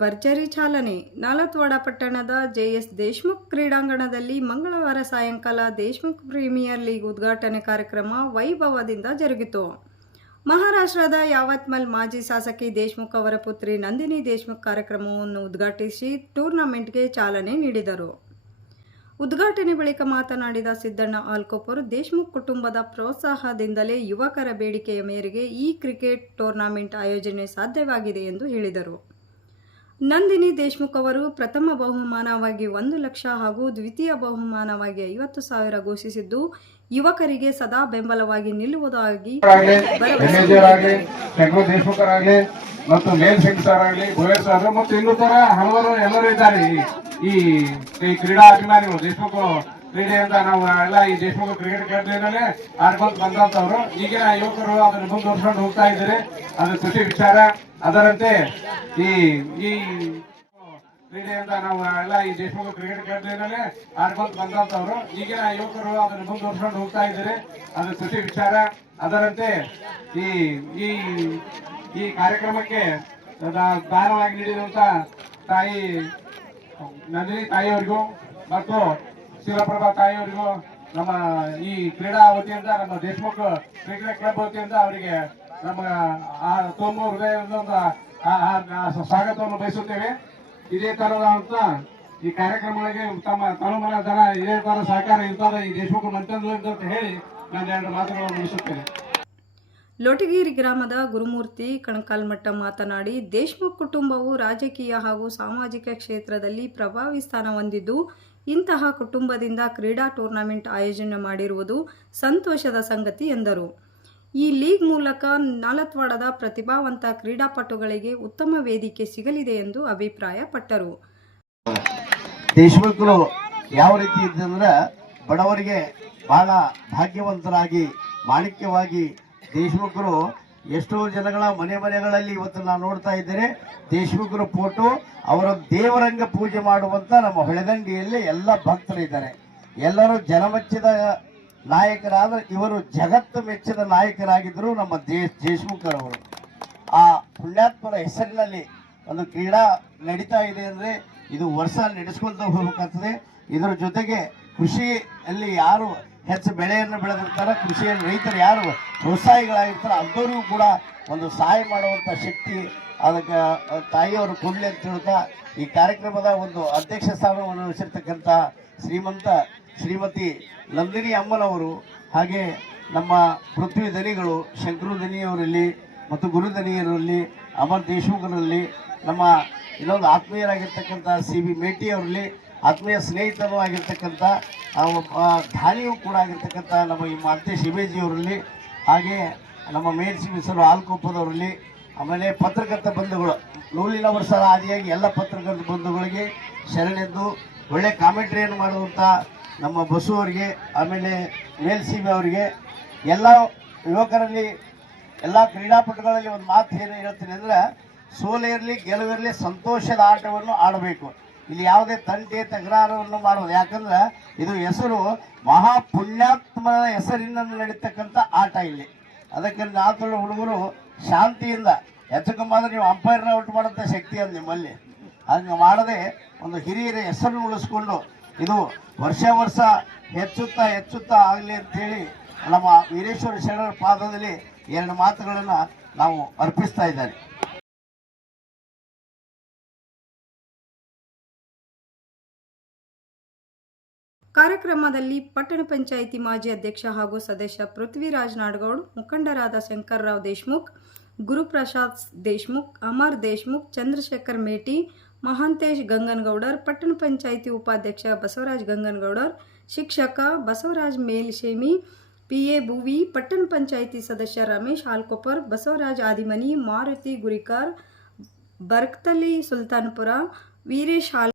ಭರ್ಜರಿ ಚಾಲನೆ. ನಾಲತ್ವಾಡ ಪಟ್ಟಣದ ಜೆಎಸ್ ದೇಶ್ಮುಖ್ ಕ್ರೀಡಾಂಗಣದಲ್ಲಿ ಮಂಗಳವಾರ ಸಾಯಂಕಾಲ ದೇಶ್ಮುಖ್ ಪ್ರೀಮಿಯರ್ ಲೀಗ್ ಉದ್ಘಾಟನೆ ಕಾರ್ಯಕ್ರಮ ವೈಭವದಿಂದ ಜರುಗಿತು. ಮಹಾರಾಷ್ಟ್ರದ ಯಾವತ್ಮಲ್ ಮಾಜಿ ಶಾಸಕಿ ದೇಶ್ಮುಖ್ ಅವರ ಪುತ್ರಿ ನಂದಿನಿ ದೇಶ್ಮುಖ್ ಕಾರ್ಯಕ್ರಮವನ್ನು ಉದ್ಘಾಟಿಸಿ ಟೂರ್ನಮೆಂಟ್ಗೆ ಚಾಲನೆ ನೀಡಿದರು. ಉದ್ಘಾಟನೆ ಬಳಿಕ ಮಾತನಾಡಿದ ಸಿದ್ದಣ್ಣ ಆಲ್ಕೊಪ್ಪರ್, ದೇಶ್ಮುಖ್ ಕುಟುಂಬದ ಪ್ರೋತ್ಸಾಹದಿಂದಲೇ ಯುವಕರ ಬೇಡಿಕೆಯ ಮೇರೆಗೆ ಈ ಕ್ರಿಕೆಟ್ ಟೂರ್ನಮೆಂಟ್ ಆಯೋಜನೆ ಸಾಧ್ಯವಾಗಿದೆ ಎಂದು ಹೇಳಿದರು. ನಂದಿನಿ ದೇಶ್ಮುಖ್ ಅವರು ಪ್ರಥಮ ಬಹುಮಾನವಾಗಿ 1 ಲಕ್ಷ ಹಾಗೂ ದ್ವಿತೀಯ ಬಹುಮಾನವಾಗಿ 50,000 ಘೋಷಿಸಿದ್ದು, ಯುವಕರಿಗೆ ಸದಾ ಬೆಂಬಲವಾಗಿ ನಿಲ್ಲುವುದಾಗಿ ಮತ್ತು ಮೇಲ್ ಸಿಂಗ್ ಸರ್ ಆಗಲಿ, ಗೋಯಲ್ ಸರ್ ಮತ್ತು ಇನ್ನಿತರ ಹಲವರು ಎಲ್ಲರೂ ಇದ್ದಾರೆ. ಈ ಕ್ರೀಡಾ ಅಭಿಮಾನಿಗಳು ದೇಶ್ಮುಖ್ ಕ್ರೀಡೆಯಿಂದ ನಾವು ಎಲ್ಲ ಈ ದೇಶ್ಮುಖ್ ಕ್ರಿಕೆಟ್ ಕ್ಲಬ್ನಲ್ಲಿ ಆಡ್ಕೊಂಡು ಬಂದಂತವ್ರು ಈಗಿನ ಯುವಕರು ಅದನ್ನು ಮುಂದುವರ್ಸ್ಕೊಂಡು ಹೋಗ್ತಾ ಇದ್ದಾರೆ. ಅದು ಖುಷಿ ವಿಚಾರ. ಅದರಂತೆ ಈ ಕ್ರೀಡೆಯಿಂದ ನಾವು ಎಲ್ಲ ಈ ದೇಶ್ಮುಖ್ ಕ್ರಿಕೆಟ್ ಕ್ಲಬ್ನಲ್ಲಿ ಆಡ್ಕೊಂಡು ಬಂದಂತವ್ರು ಈಗಿನ ಯುವಕರು ಅದನ್ನು ಮುಂದುವರ್ಸ್ಕೊಂಡು ಹೋಗ್ತಾ ಇದ್ದಾರೆ. ಅದು ಖುಷಿ ವಿಚಾರ. ಅದರಂತೆ ಈ ಕಾರ್ಯಕ್ರಮಕ್ಕೆ ದಾನವಾಗಿ ನೀಡಿರುವಂತ ತಾಯಿ ನಂದಿನಿ ತಾಯಿಯವರಿಗೂ ಮತ್ತು ಶಿವಪ್ರಭಾ ತಾಯಿಯವರಿಗೂ ನಮ್ಮ ಈ ಕ್ರೀಡಾ ವತಿಯಿಂದ, ನಮ್ಮ ದೇಶ್ಮುಖ್ ಕ್ರಿಕೆಟ್ ಕ್ಲಬ್ ವತಿಯಿಂದ ಅವರಿಗೆ ನಮ್ಮ ತುಂಬ ಹೃದಯದಿಂದ ಸ್ವಾಗತವನ್ನು ಬಯಸುತ್ತೇವೆ. ಇದೇ ತರದಂತ ಈ ಕಾರ್ಯಕ್ರಮಗಳಿಗೆ ತಮ್ಮ ತನುಮನ ಧನ ಇದೇ ತರ ಸಹಕಾರ ಇರ್ತದೆ ಈ ದೇಶ್ಮುಖ್ ಮಂತ್ರಿ ಅಂತ ಹೇಳಿ ನಾನು 2 ಮಾತುಗಳನ್ನು ಮುಗಿಸುತ್ತೇನೆ. ಲೋಟಗಿರಿ ಗ್ರಾಮದ ಗುರುಮೂರ್ತಿ ಕಣಕಾಲ್ಮಠ ಮಾತನಾಡಿ, ದೇಶ್ಮುಖ್ ಕುಟುಂಬವು ರಾಜಕೀಯ ಹಾಗೂ ಸಾಮಾಜಿಕ ಕ್ಷೇತ್ರದಲ್ಲಿ ಪ್ರಭಾವಿ ಸ್ಥಾನ ಹೊಂದಿದ್ದು, ಇಂತಹ ಕುಟುಂಬದಿಂದ ಕ್ರೀಡಾ ಟೂರ್ನಮೆಂಟ್ ಆಯೋಜನೆ ಮಾಡಿರುವುದು ಸಂತೋಷದ ಸಂಗತಿ ಎಂದರು. ಈ ಲೀಗ್ ಮೂಲಕ ನಾಲತ್ವಾಡದ ಪ್ರತಿಭಾವಂತ ಕ್ರೀಡಾಪಟುಗಳಿಗೆ ಉತ್ತಮ ವೇದಿಕೆ ಸಿಗಲಿದೆ ಎಂದು ಅಭಿಪ್ರಾಯಪಟ್ಟರು. ದೇಶ್ಮುಖರು ಯಾವ ರೀತಿ ಇದ್ದಂದ್ರೆ ಬಡವರಿಗೆ ಬಹಳ ಭಾಗ್ಯವಂತರಾಗಿ ಮಾಣಿಕ್ಯವಾಗಿ ದೇಶ್ಮುಖರು ಎಷ್ಟೋ ಜನಗಳ ಮನೆಗಳಲ್ಲಿ ಇವತ್ತು ನಾವು ನೋಡ್ತಾ ಇದ್ದೇನೆ. ದೇಶ್ಮುಖರ ಫೋಟೋ ಅವರ ದೇವರಂಗ ಪೂಜೆ ಮಾಡುವಂತ ನಮ್ಮ ಹೊಳೆದಂಡಿಯಲ್ಲಿ ಎಲ್ಲ ಭಕ್ತರಿದ್ದಾರೆ. ಎಲ್ಲರೂ ಜನಮೆಚ್ಚಿದ ನಾಯಕರಾದ ಇವರು ಜಗತ್ತು ಮೆಚ್ಚಿದ ನಾಯಕರಾಗಿದ್ದರು ನಮ್ಮ ದೇಶ್ಮುಖರವರು. ಆ ಪುಣ್ಯಾತ್ಮರ ಹೆಸರಿನಲ್ಲಿ ಒಂದು ಕ್ರೀಡಾ ನಡೀತಾ ಇದೆ ಅಂದರೆ ಇದು ವರ್ಷ ನಡೆಸ್ಕೊಂತ ಹೋಗಬೇಕಾಗ್ತದೆ. ಇದರ ಜೊತೆಗೆ ಕೃಷಿಯಲ್ಲಿ ಯಾರು ಹೆಚ್ಚು ಬೆಳೆಯನ್ನು ಬೆಳೆದಿರ್ತಾರೆ, ಕೃಷಿಯಲ್ಲಿ ರೈತರು ಯಾರು ಪ್ರೋತ್ಸಾಹಿಗಳಾಗಿರ್ತಾರೆ ಅಂಥವ್ರಿಗೂ ಕೂಡ ಒಂದು ಸಹಾಯ ಮಾಡುವಂಥ ಶಕ್ತಿ ಅದಕ್ಕೆ ತಾಯಿಯವರು ಕೊಡಲಿ ಅಂತ ಹೇಳ್ತಾ ಈ ಕಾರ್ಯಕ್ರಮದ ಒಂದು ಅಧ್ಯಕ್ಷ ಸ್ಥಾನವನ್ನು ವಹಿಸಿರ್ತಕ್ಕಂಥ ಶ್ರೀಮತಿ ನಂದಿನಿ ಅಮ್ಮನವರು, ಹಾಗೆ ನಮ್ಮ ಪೃಥ್ವಿ ದನಿಗಳು ಶಂಕರು ದನಿಯವರಲ್ಲಿ ಮತ್ತು ಗುರು ದನಿಯರಲ್ಲಿ, ಅಮರ್ ದೇಶ್ಮುಖರಲ್ಲಿ, ನಮ್ಮ ಇನ್ನೊಂದು ಆತ್ಮೀಯರಾಗಿರ್ತಕ್ಕಂಥ CB ಮೇಟಿ ಅವರಲ್ಲಿ, ಆತ್ಮೀಯ ಸ್ನೇಹಿತರು ಆಗಿರ್ತಕ್ಕಂಥ ಧಾನಿಯೂ ಕೂಡ ಆಗಿರ್ತಕ್ಕಂಥ ನಮ್ಮ ಈ ಮಾಂತೇಶ್ ಶಿಬೇಜಿಯವರಲ್ಲಿ, ಹಾಗೆ ನಮ್ಮ ಮೇಲ್ಸಿ ಮಿಸರು ಆಲ್ಕೊಪ್ಪದವರಲ್ಲಿ, ಆಮೇಲೆ ಪತ್ರಕರ್ತ ಬಂಧುಗಳು, ನೂಲಿನ ವರ್ಷದ ಆದಿಯಾಗಿ ಎಲ್ಲ ಪತ್ರಕರ್ತ ಬಂಧುಗಳಿಗೆ ಶರಣೆಂದು ಒಳ್ಳೆ ಕಾಮೆಂಟ್ರಿಯನ್ನು ಮಾಡುವಂಥ ನಮ್ಮ ಬಸು ಅವರಿಗೆ, ಆಮೇಲೆ ಮೇಲ್ಸಿಬಿ ಅವರಿಗೆ, ಎಲ್ಲ ಯುವಕರಲ್ಲಿ ಎಲ್ಲ ಕ್ರೀಡಾಪಟುಗಳಲ್ಲಿ ಒಂದು ಮಾತು ಏನು ಹೇಳ್ತೀನಿ ಅಂದರೆ, ಸೋಲೆ ಇರಲಿ ಗೆಲುವಿರಲಿ ಸಂತೋಷದ ಆಟವನ್ನು ಆಡಬೇಕು. ಇಲ್ಲಿ ಯಾವುದೇ ತಂಟೆ ತಕರಾರವನ್ನು ಮಾಡೋದು, ಯಾಕಂದ್ರೆ ಇದು ಹೆಸರು ಮಹಾಪುಣ್ಯಾತ್ಮನ ಹೆಸರಿನಿಂದ ನಡೀತಕ್ಕಂಥ ಆಟ ಇಲ್ಲಿ. ಅದಕ್ಕೆ ನಾಲ್ಕು ಹುಡುಗರು ಶಾಂತಿಯಿಂದ ಹೆಚ್ಚುಕಮ್ಮಾದ್ರೆ ನೀವು ಅಂಪೈರ್ನ ಔಟ್ ಮಾಡೋಂಥ ಶಕ್ತಿ ಅದು ನಿಮ್ಮಲ್ಲಿ. ಹಂಗೆ ಮಾಡದೆ ಒಂದು ಹಿರಿಯರ ಹೆಸರನ್ನು ಉಳಿಸ್ಕೊಂಡು ಇದು ವರ್ಷ ಹೆಚ್ಚುತ್ತಾ ಆಗಲಿ ಅಂಥೇಳಿ ನಮ್ಮ ವೀರೇಶ್ವರ ಶರಣರ ಪಾದದಲ್ಲಿ 2 ಮಾತುಗಳನ್ನು ನಾವು ಅರ್ಪಿಸ್ತಾ ಇದ್ದಾರೆ. ಕಾರ್ಯಕ್ರಮದಲ್ಲಿ ಪಟ್ಟಣ ಪಂಚಾಯಿತಿ ಮಾಜಿ ಅಧ್ಯಕ್ಷ ಹಾಗೂ ಸದಸ್ಯ ಪೃಥ್ವಿರಾಜ್ ನಾಡಗೌಡ್, ಮುಖಂಡರಾದ ಶಂಕರರಾವ್ ದೇಶ್ಮುಖ್, ಗುರುಪ್ರಸಾದ್ ದೇಶ್ಮುಖ್, ಅಮರ್ ದೇಶ್ಮುಖ್, ಚಂದ್ರಶೇಖರ್ ಮೇಟಿ, ಮಹಾಂತೇಶ್ ಗಂಗನಗೌಡರ್, ಪಟ್ಟಣ ಪಂಚಾಯಿತಿ ಉಪಾಧ್ಯಕ್ಷ ಬಸವರಾಜ್ ಗಂಗನಗೌಡರ್, ಶಿಕ್ಷಕ ಬಸವರಾಜ್ ಮೇಲ್ಶೇಮಿ, PA ಭುವಿ, ಪಟ್ಟಣ ಪಂಚಾಯಿತಿ ಸದಸ್ಯ ರಮೇಶ್ ಆಲ್ಕೊಪ್ಪರ್, ಬಸವರಾಜ್ ಆದಿಮನಿ, ಮಾರುತಿ ಗುರಿಕಾರ್, ಬರ್ಕ್ತಲಿ ಸುಲ್ತಾನ್ಪುರ, ವೀರೇಶ್